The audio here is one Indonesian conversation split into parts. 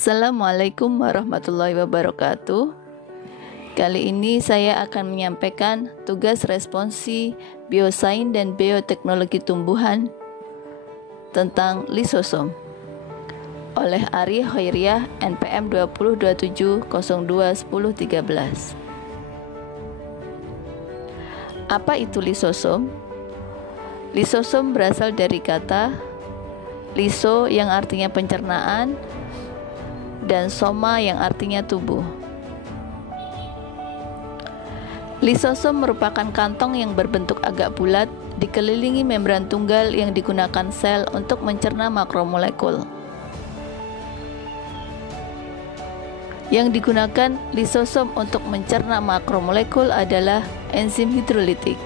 Assalamualaikum warahmatullahi wabarakatuh. Kali ini saya akan menyampaikan tugas responsi biosains dan bioteknologi tumbuhan tentang lisosom oleh Ari Khairiyah NPM 2027021013. Apa itu lisosom? Lisosom berasal dari kata liso yang artinya pencernaan dan soma yang artinya tubuh. Lisosom merupakan kantong yang berbentuk agak bulat dikelilingi membran tunggal yang digunakan sel untuk mencerna makromolekul. Yang digunakan lisosom untuk mencerna makromolekul adalah enzim hidrolitik.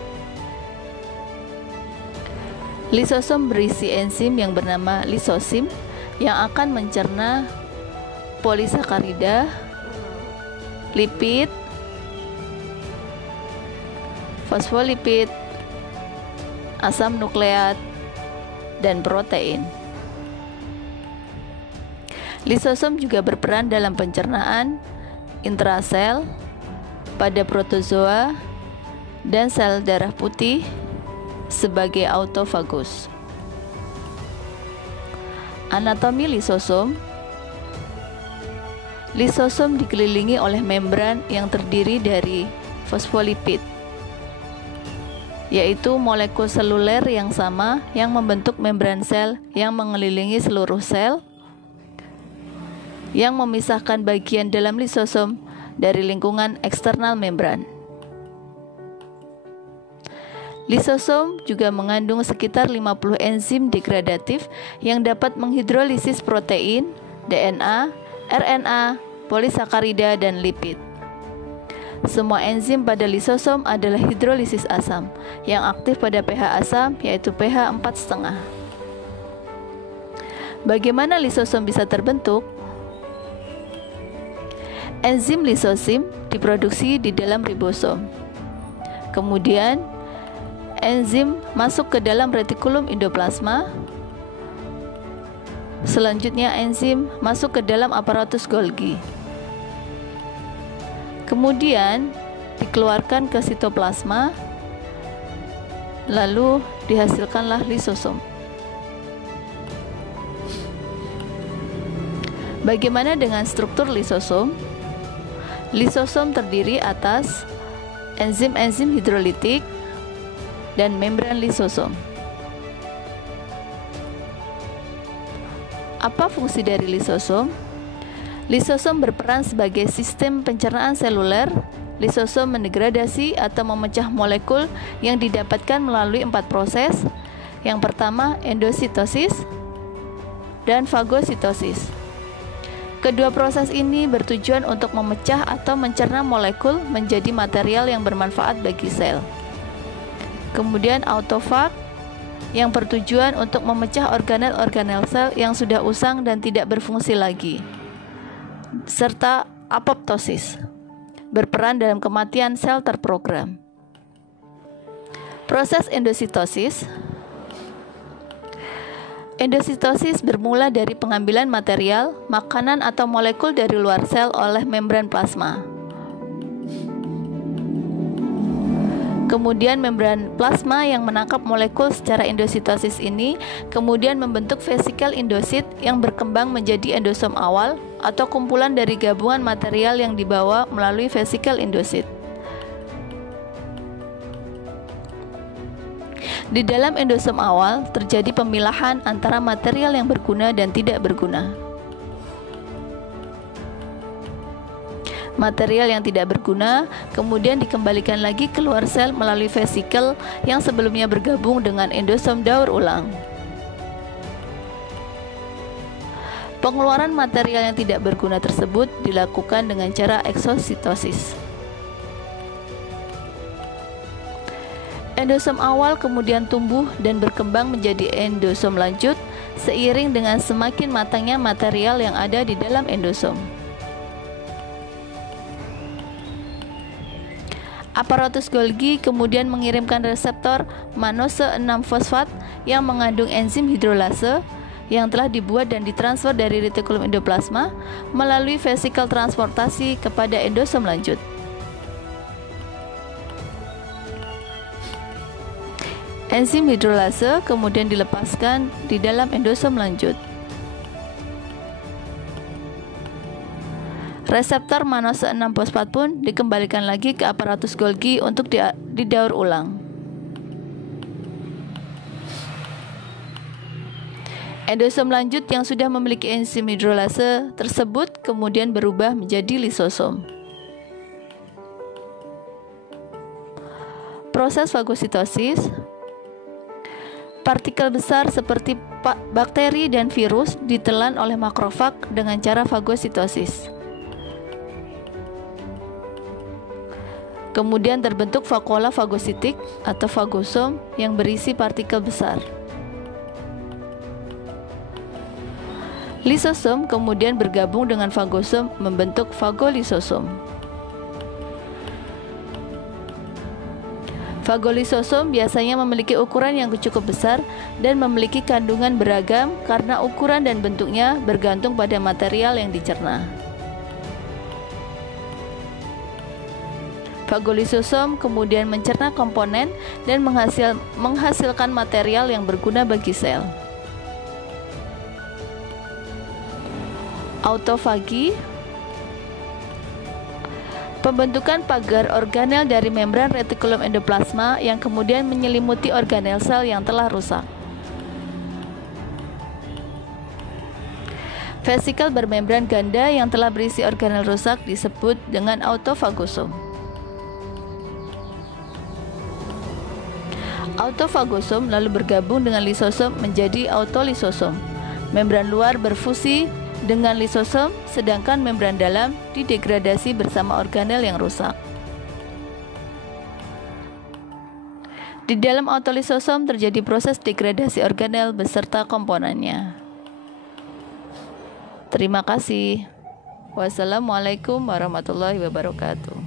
Lisosom berisi enzim yang bernama lisosim yang akan mencerna polisakarida, lipid, fosfolipid, asam nukleat, dan protein. Lisosom juga berperan dalam pencernaan intrasel pada protozoa dan sel darah putih sebagai autofagus. Anatomi lisosom. Lisosom dikelilingi oleh membran yang terdiri dari fosfolipid, yaitu molekul seluler yang sama yang membentuk membran sel yang mengelilingi seluruh sel, yang memisahkan bagian dalam lisosom dari lingkungan eksternal membran. Lisosom juga mengandung sekitar 50 enzim degradatif yang dapat menghidrolisis protein, DNA, RNA, polisakarida, dan lipid. Semua enzim pada lisosom adalah hidrolisis asam yang aktif pada pH asam, yaitu pH 4,5. Bagaimana lisosom bisa terbentuk? Enzim lisosim diproduksi di dalam ribosom. Kemudian enzim masuk ke dalam retikulum endoplasma. Selanjutnya enzim masuk ke dalam aparatus Golgi. Kemudian dikeluarkan ke sitoplasma, lalu dihasilkanlah lisosom. Bagaimana dengan struktur lisosom? Lisosom terdiri atas enzim-enzim hidrolitik dan membran lisosom. Apa fungsi dari lisosom? Lisosom berperan sebagai sistem pencernaan seluler. Lisosom mendegradasi atau memecah molekul yang didapatkan melalui 4 proses. Yang pertama, endositosis dan fagositosis. Kedua proses ini bertujuan untuk memecah atau mencerna molekul menjadi material yang bermanfaat bagi sel. Kemudian autofag yang bertujuan untuk memecah organel-organel sel yang sudah usang dan tidak berfungsi lagi, serta apoptosis, berperan dalam kematian sel terprogram. Proses endositosis. Endositosis bermula dari pengambilan material, makanan atau molekul dari luar sel oleh membran plasma. Kemudian membran plasma yang menangkap molekul secara endositosis ini kemudian membentuk vesikel endosit yang berkembang menjadi endosom awal atau kumpulan dari gabungan material yang dibawa melalui vesikel endosit. Di dalam endosom awal terjadi pemilahan antara material yang berguna dan tidak berguna. Material yang tidak berguna kemudian dikembalikan lagi keluar sel melalui vesikel yang sebelumnya bergabung dengan endosom daur ulang. Pengeluaran material yang tidak berguna tersebut dilakukan dengan cara eksositosis. Endosom awal kemudian tumbuh dan berkembang menjadi endosom lanjut seiring dengan semakin matangnya material yang ada di dalam endosom. Aparatus Golgi kemudian mengirimkan reseptor mannose 6-fosfat yang mengandung enzim hidrolase yang telah dibuat dan ditransfer dari retikulum endoplasma melalui vesikel transportasi kepada endosom lanjut. Enzim hidrolase kemudian dilepaskan di dalam endosom lanjut. Reseptor mannose 6 fosfat pun dikembalikan lagi ke aparatus Golgi untuk didaur ulang. Endosom lanjut yang sudah memiliki enzim hidrolase tersebut kemudian berubah menjadi lisosom. Proses fagositosis. Partikel besar seperti bakteri dan virus ditelan oleh makrofag dengan cara fagositosis. Kemudian terbentuk vakuola fagositik atau fagosom yang berisi partikel besar. Lisosom kemudian bergabung dengan fagosom membentuk fagolisosom. Fagolisosom biasanya memiliki ukuran yang cukup besar dan memiliki kandungan beragam karena ukuran dan bentuknya bergantung pada material yang dicerna. Fagolisosom kemudian mencerna komponen dan menghasilkan material yang berguna bagi sel. Autofagi. Pembentukan pagar organel dari membran retikulum endoplasma yang kemudian menyelimuti organel sel yang telah rusak. Vesikel bermembran ganda yang telah berisi organel rusak disebut dengan autofagosom. Autofagosom lalu bergabung dengan lisosom menjadi autolisosom. Membran luar berfusi dengan lisosom, sedangkan membran dalam didegradasi bersama organel yang rusak. Di dalam autolisosom terjadi proses degradasi organel beserta komponennya. Terima kasih. Wassalamualaikum warahmatullahi wabarakatuh.